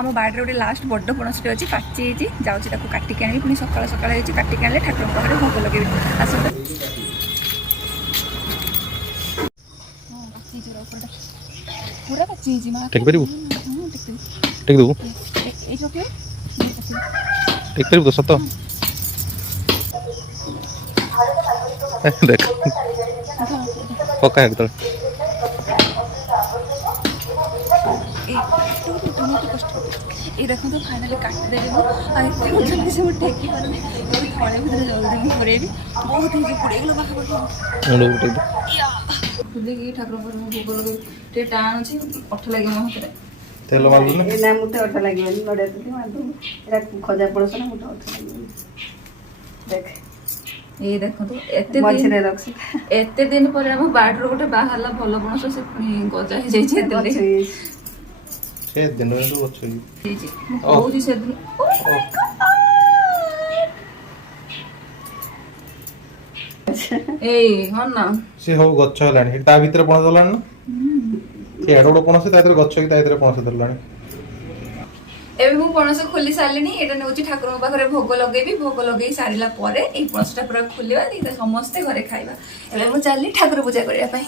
आम बाड़ी गोटे लास्ट बड़ पणसटे अच्छी पाची जाऊँगी काटिक आनी पुणी सकाल सकाल काटिक आने ठाकुर पाखे भोग लगे आस पूरा पाची टेक देबू टेक पारू तो सत देख पक्का एकदम ये देखो तो फाइनाली काटिदेवी मुझे टेकी पारे थड़े भर जल्दी मुझे पुरे बहुत ही पुड़े गला पाखी ठाकुर भोग लगे टाण अच्छे अठ लगे मो हाथ तेल मारलु ना ना मुझे अठ लगे नड़िया तेल मारदू एटा खजा पड़स ना मुझे अठ लगे देख ये देखो तो एते दिन पर हम बाड़र गोटे बाहरला भल पणस से गजा हो जाइए से दिन में तो अच्छी बहुत ही से दिन ए हन ना से हो गच्छ हलानी ता भीतर पणस हलानी ना से एडो पणस ता भीतर गच्छ की ता भीतर पणस धरलानी एबे मु पणस खोली सारलिनी एटा नेउची ठाकुर पाखरे भोग लगे सारिला परे ए पणसटा पूरा खोलिबा समस्ते घरे खाइबा एबे मु चलली ठाकुर पूजा करिया पाई।